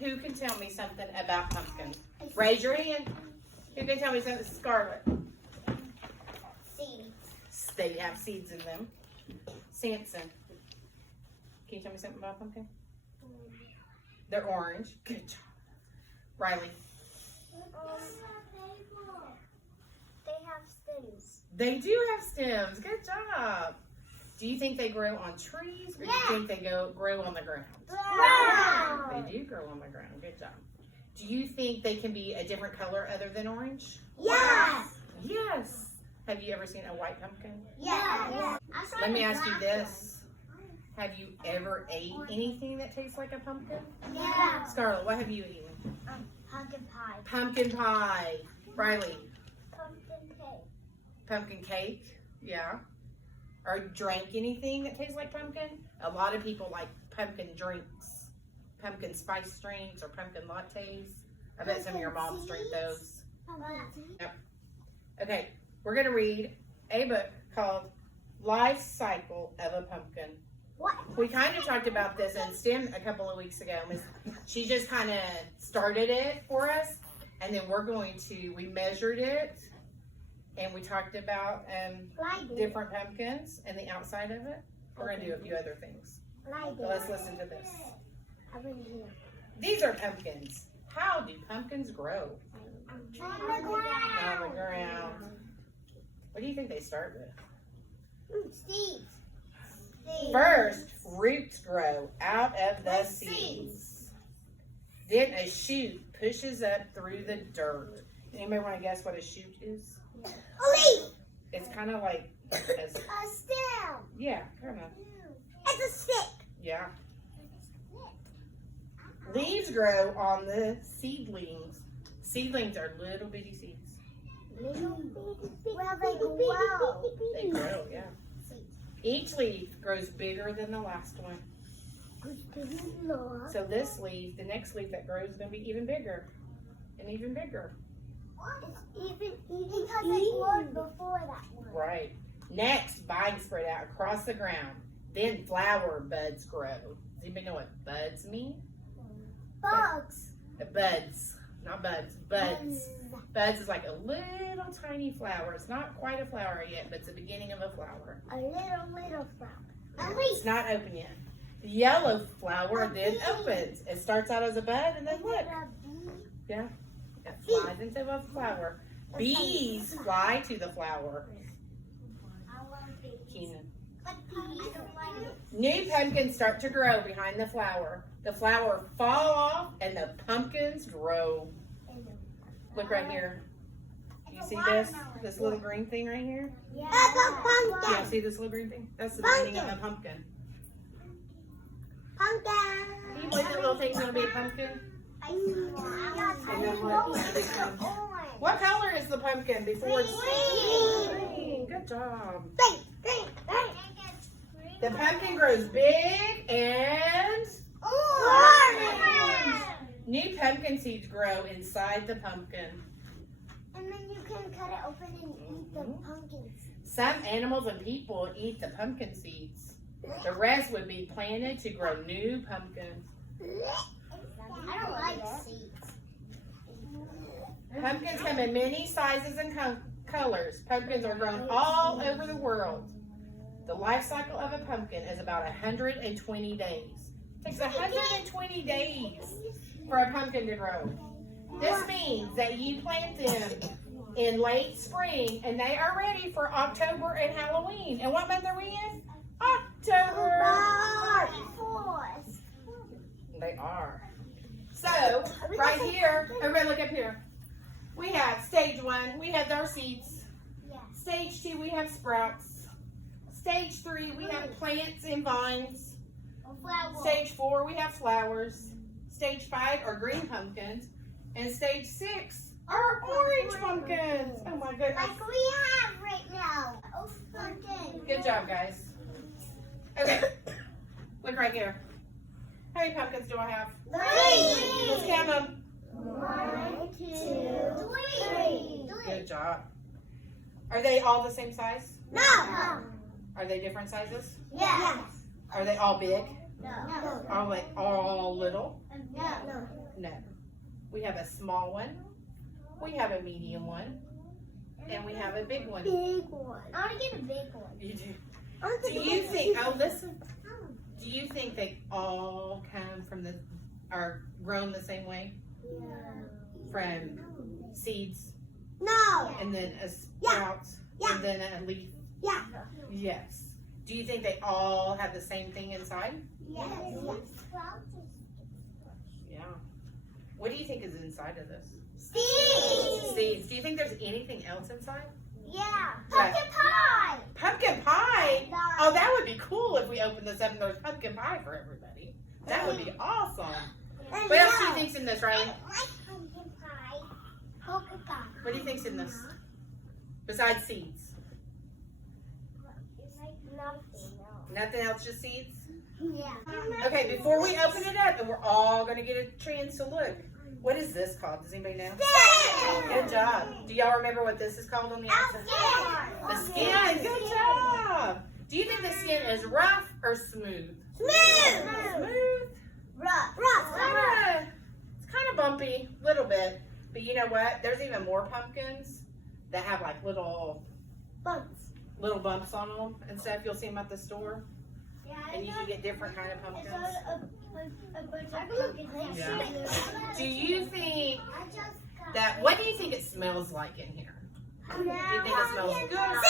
who can tell me something about pumpkin? Raise your hand. Who can tell me something? Scarlett. Seeds. They have seeds in them. Samson. Can you tell me something about pumpkin? They're orange. Good job. Riley. They have stems. They do have stems. Good job. Do you think they grow on trees or do you think they grow on the ground? Wow. They do grow on the ground. Good job. Do you think they can be a different color other than orange? Yes. Yes. Have you ever seen a white pumpkin? Yes. Let me ask you this. Have you ever ate anything that tastes like a pumpkin? Yeah. Scarlett, what have you eaten? Pumpkin pie. Pumpkin pie. Riley, Pumpkin cake. pumpkin cake. Yeah. Or drank anything that tastes like pumpkin? A lot of people like pumpkin drinks. Pumpkin spice drinks or pumpkin lattes. I bet some of your moms drink those. Yep. Okay, we're going to read a book called Life Cycle of a Pumpkin. What? We kind of talked about this in STEM a couple of weeks ago. She just kind of started it for us, and then we measured it, and we talked about different pumpkins and the outside of it. We're going to do a few other things. So let's listen to this. These are pumpkins. How do pumpkins grow? On the ground. On the ground. What do you think they start with? Seeds. First, roots grow out of the seeds. Then a shoot pushes up through the dirt. Anybody want to guess what a shoot is? A leaf. It's kind of like, A stem. yeah, kind of, It's a stick. yeah. Leaves grow on the seedlings. Seedlings are little bitty seeds. Well, they grow. They grow, yeah. Each leaf grows bigger than the last one. So this leaf, the next leaf that grows is going to be even bigger and even bigger. Because it grew before that one. Right. Next, vines spread out across the ground. Then flower buds grow. Does anybody know what buds mean? Bugs. Buds, not buds, buds. Buds is like a little tiny flower. It's not quite a flower yet, but it's the beginning of a flower. A little flower. A It's leaf. not open yet. The yellow flower then opens. It starts out as a bud and then look. Yeah. It flies into a flower. Bees fly to the flower. Keenan. New pumpkins start to grow behind the flower. The flower fall off and the pumpkins grow. Look right here. You see this? This little green thing right here? That's a pumpkin. Yeah, see this little green thing? That's the beginning of a pumpkin. Pumpkin. Can you believe that little thing's gonna be a pumpkin? What color is the pumpkin before it's green? Good job. The pumpkin grows big and Orange. new pumpkin seeds grow inside the pumpkin. And then you can cut it open and eat the pumpkins. Some animals and people eat the pumpkin seeds. The rest would be planted to grow new pumpkins. I don't like seeds. Pumpkins come in many sizes and colors. Pumpkins are grown all over the world. The life cycle of a pumpkin is about 120 days. It takes 120 days for a pumpkin to grow. This means that you plant them in late spring and they are ready for October and Halloween. And what month are we in? October. They are. So, right here, everybody look up here. We have stage 1, we have our seeds. Stage 2, we have sprouts. Stage 3, we have plants and vines. Stage 4, we have flowers. Stage 5 are green pumpkins. And stage 6 are orange pumpkins. Oh my goodness. Like we have right now. Pumpkin. Good job, guys. Okay, look right here. How many pumpkins do I have? 3. Let's count them. 1, 2, 3. Good job. Are they all the same size? No. Are they different sizes? Yes. Are they all big? No. All little? No. No. We have a small one. We have a medium one. And we have a big one. Big one. I want to get a big one. You do. Do you think, oh listen, do you think they all come from are grown the same way? Yeah. From seeds No. and then a sprout Yeah. and then a leaf? Yeah. Yes. Do you think they all have the same thing inside? Yes. Yeah. What do you think is inside of this? Seeds. Seeds. Do you think there's anything else inside? Yeah. Right. Pumpkin pie. Pumpkin pie? Oh, that would be cool if we opened this up and there's pumpkin pie for everybody. That would be awesome. What else do you think's in this, Riley? I like pumpkin pie. Pumpkin pie. What do you think's in this? Besides seeds? Nothing. Nothing else, just seeds? Yeah. Okay, before we open it up, and we're all going to get a chance to look, what is this called? Does anybody know? Good job. Do y'all remember what this is called on the outside? The skin. Good job. Do you think the skin is rough or smooth? Smooth. Rough. It's kind of bumpy, a little bit. But you know what? There's even more pumpkins that have like little bumps on them and stuff. You'll see them at the store. And you can get different kind of pumpkins. Yeah. Do you think what do you think it smells like in here? You think it smells good?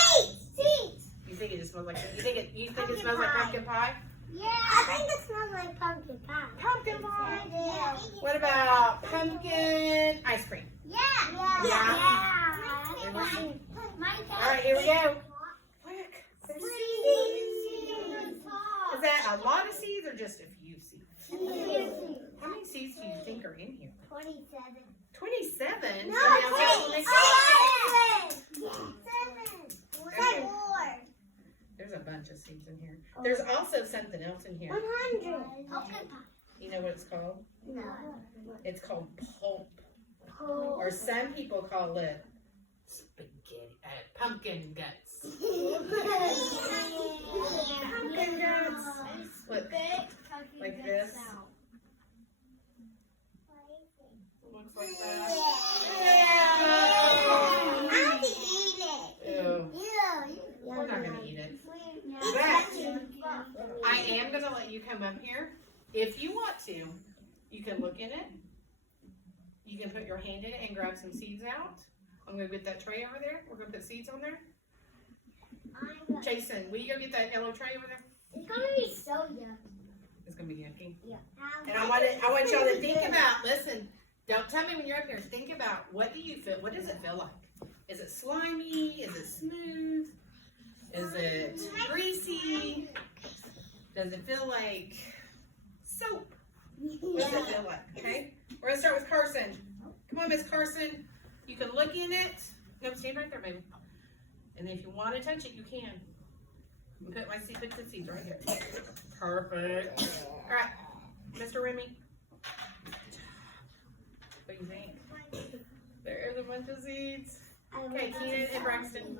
Seeds. You think it just smells like you think it smells like pumpkin pie? Yeah. I think it smells like pumpkin pie. Pumpkin pie. Yeah. What about pumpkin ice cream? Yeah. All right, here we go. Quick. Is that a lot of seeds or just a few seeds? How many seeds do you think are in here? 27. 27? No, Somebody else has to make- 7. There's a bunch of seeds in here. There's also something else in here. 100. You know what it's called? No. It's called pulp. Or some people call it spaghetti, pumpkin guts. Pumpkin guts. Look, like this. Looks like that. I want to eat it. Ew. Ew. We're not going to eat it. But I am going to let you come up here. If you want to, you can look in it. You can put your hand in it and grab some seeds out. I'm going to get that tray over there. We're going to put seeds on there. Jason, will you go get that yellow tray over there? It's going to be so yucky. It's going to be yucky. Yeah. And I want y'all to think about, listen, don't tell me when you're up here, think about what do you feel, what does it feel like? Is it slimy? Is it smooth? Is it greasy? Does it feel like soap? What does it feel like? Okay? We're going to start with Carson. Come on, Miss Carson. You can look in it. No, stand right there, baby. And if you want to touch it, you can. Put the seeds right here. Perfect. All right, Mr. Remy. What do you think? There's a bunch of seeds. Okay, Keenan and Braxton.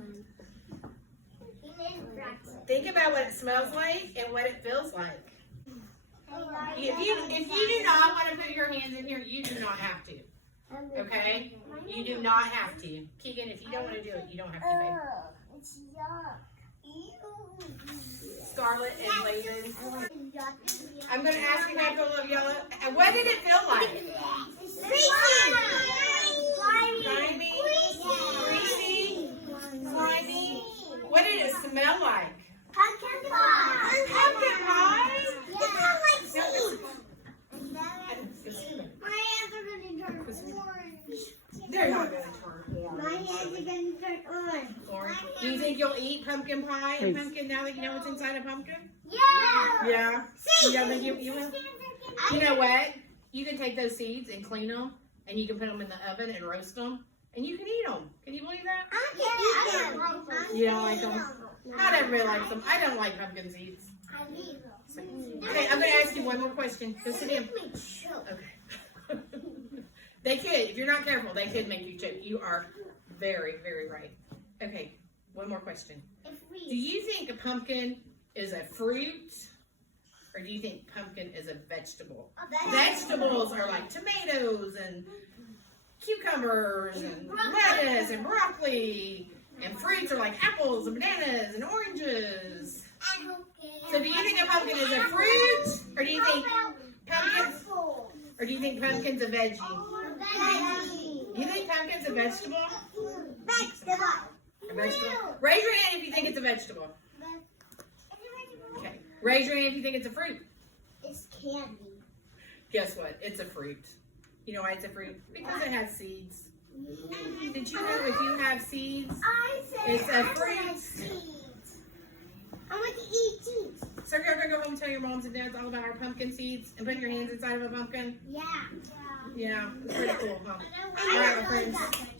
Think about what it smells like and what it feels like. If you do not want to put your hands in here, you do not have to. Okay? You do not have to. Keegan, if you don't want to do it, you don't have to, babe. It's yuck. Scarlett and Layden. I'm going to ask you now, full of yellow. What did it feel like? Slimy? Greasy? Slimy? What did it smell like? Pumpkin pie. Pumpkin pie? It smells like seeds. My hands are going to turn orange. They're not going to turn orange. My hands are going to turn orange. Do you think you'll eat pumpkin pie and pumpkin now that you know what's inside a pumpkin? Yeah. Yeah. Seeds. Yeah, then you will. You know what? You can take those seeds and clean them, and you can put them in the oven and roast them, and you can eat them. Can you believe that? I can eat them. You don't like them? Not everybody likes them. I don't like pumpkin seeds. I need them. Okay, I'm going to ask you one more question. Go sit in. Okay. They could, if you're not careful, they could make you choke. You are very, very right. Okay, one more question. Do you think a pumpkin is a fruit, or Or do you think pumpkin is a vegetable? A Vegetables are like tomatoes and cucumbers and lettuce and broccoli. And fruits are like apples and bananas and oranges. So do you think a pumpkin is a fruit? Or do you think pumpkin's a veggie? You think pumpkin's a vegetable? A vegetable? Raise your hand if you think it's a vegetable. Okay. Raise your hand if you think it's a fruit. It's candy. Guess what? It's a fruit. You know why it's a fruit? Because it has seeds. Did you know if you have seeds, it's a fruit? Seeds. I want to eat seeds. So you're going to go home and tell your moms and dads all about our pumpkin seeds and put your hands inside of a pumpkin? Yeah. Yeah, it's pretty cool, huh? I All right, don't friends. like that.